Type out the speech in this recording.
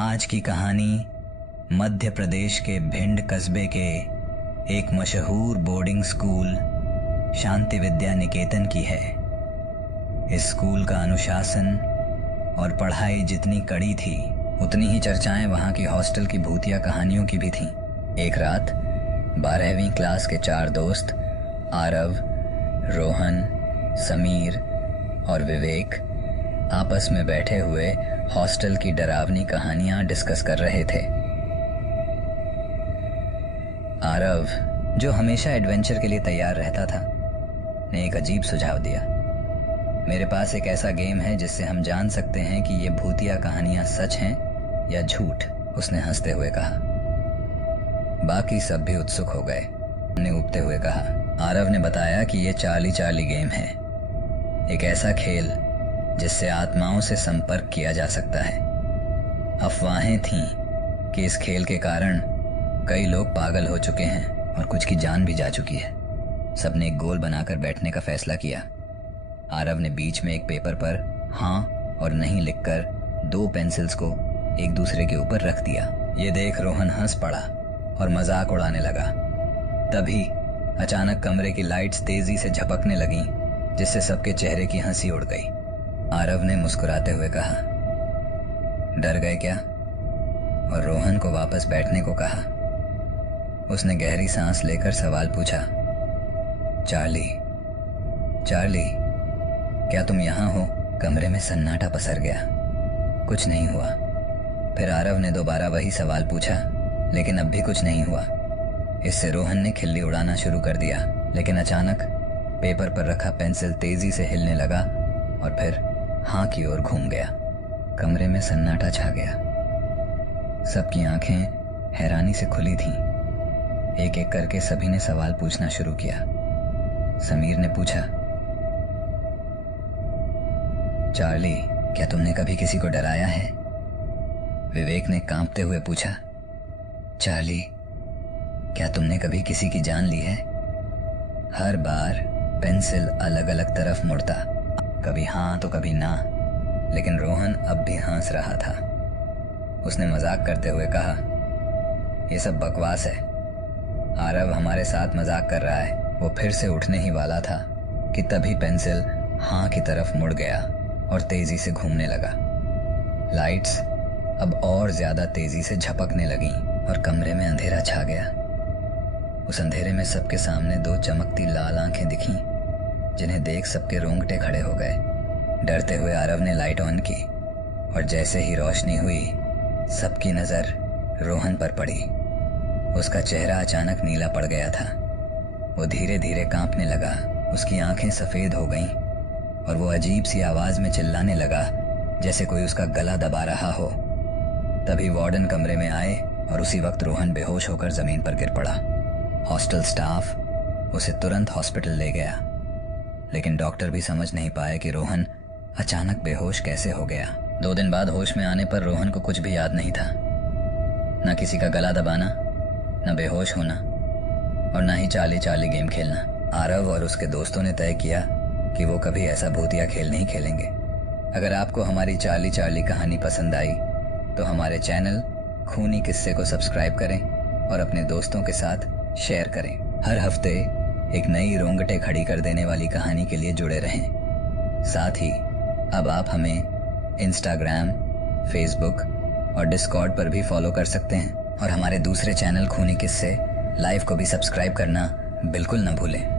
आज की कहानी मध्य प्रदेश के भिंड कस्बे के एक मशहूर बोर्डिंग स्कूल शांति विद्या निकेतन की है। इस स्कूल का अनुशासन और पढ़ाई जितनी कड़ी थी उतनी ही चर्चाएं वहां की हॉस्टल की भूतिया कहानियों की भी थीं। एक रात 12वीं क्लास के 4 दोस्त आरव, रोहन, समीर और विवेक आपस में बैठे हुए हॉस्टल की डरावनी कहानियां डिस्कस कर रहे थे। आरव, जो हमेशा एडवेंचर के लिए तैयार रहता था, ने एक अजीब सुझाव दिया। मेरे पास एक ऐसा गेम है जिससे हम जान सकते हैं कि ये भूतिया कहानियां सच हैं या झूठ, उसने हंसते हुए कहा। बाकी सब भी उत्सुक हो गए। ने उबते हुए कहा। आरव ने बताया कि ये चाली चाली गेम है, एक ऐसा खेल जिससे आत्माओं से संपर्क किया जा सकता है। अफवाहें थीं कि इस खेल के कारण कई लोग पागल हो चुके हैं और कुछ की जान भी जा चुकी है। सबने एक गोल बनाकर बैठने का फैसला किया। आरव ने बीच में एक पेपर पर हाँ और नहीं लिखकर 2 पेंसिल्स को एक दूसरे के ऊपर रख दिया। ये देख रोहन हंस पड़ा और मजाक उड़ाने लगा। तभी अचानक कमरे की लाइट्स तेजी से झपकने लगीं, जिससे सबके चेहरे की हंसी उड़ गई। आरव ने मुस्कुराते हुए कहा, डर गए क्या? और रोहन को वापस बैठने को कहा। उसने गहरी सांस लेकर सवाल पूछा, चार्ली, चार्ली, क्या तुम यहाँ हो? कमरे में सन्नाटा पसर गया। कुछ नहीं हुआ। फिर आरव ने दोबारा वही सवाल पूछा, लेकिन अब भी कुछ नहीं हुआ। इससे रोहन ने खिल्ली उड़ाना शुरू कर दिया, लेकिन अचानक पेपर पर रखा पेंसिल तेजी से हिलने लगा और फिर हाँ की ओर घूम गया। कमरे में सन्नाटा छा गया। सबकी आंखें हैरानी से खुली थीं। एक एक करके सभी ने सवाल पूछना शुरू किया। समीर ने पूछा, चार्ली, क्या तुमने कभी किसी को डराया है? विवेक ने कांपते हुए पूछा, चार्ली, क्या तुमने कभी किसी की जान ली है? हर बार पेंसिल अलग अलग तरफ मुड़ता, कभी हाँ तो कभी ना, लेकिन रोहन अब भी हंस रहा था। उसने मजाक करते हुए कहा, ये सब बकवास है। आरव हमारे साथ मजाक कर रहा है। वो फिर से उठने ही वाला था कि तभी पेंसिल हाँ की तरफ मुड़ गया और तेजी से घूमने लगा। लाइट्स अब और ज्यादा तेजी से झपकने लगीं और कमरे में अंधेरा छा गया। उस अंधेरे में सबके सामने 2 चमकती लाल आंखें दिखीं, जिन्हें देख सबके रोंगटे खड़े हो गए। डरते हुए आरव ने लाइट ऑन की और जैसे ही रोशनी हुई, सबकी नजर रोहन पर पड़ी। उसका चेहरा अचानक नीला पड़ गया था। वो धीरे धीरे कांपने लगा। उसकी आंखें सफेद हो गईं और वो अजीब सी आवाज में चिल्लाने लगा, जैसे कोई उसका गला दबा रहा हो। तभी वार्डन कमरे में आए और उसी वक्त रोहन बेहोश होकर जमीन पर गिर पड़ा। हॉस्टल स्टाफ उसे तुरंत हॉस्पिटल ले गया, लेकिन डॉक्टर भी समझ नहीं पाए कि रोहन अचानक बेहोश कैसे हो गया। 2 दिन बाद होश में आने पर रोहन को कुछ भी याद नहीं था। न किसी का गला दबाना, न बेहोश होना और न ही चाली चाली गेम खेलना। आरव और उसके दोस्तों ने तय किया कि वो कभी ऐसा भूतिया खेल नहीं खेलेंगे। अगर आपको हमारी चाली चाली कहानी पसंद आई तो हमारे चैनल खूनी किस्से को सब्सक्राइब करें और अपने दोस्तों के साथ शेयर करें। हर हफ्ते एक नई रोंगटे खड़ी कर देने वाली कहानी के लिए जुड़े रहें। साथ ही अब आप हमें इंस्टाग्राम, फेसबुक और डिस्कॉर्ड पर भी फॉलो कर सकते हैं और हमारे दूसरे चैनल खूनी किस्से लाइव को भी सब्सक्राइब करना बिल्कुल न भूलें।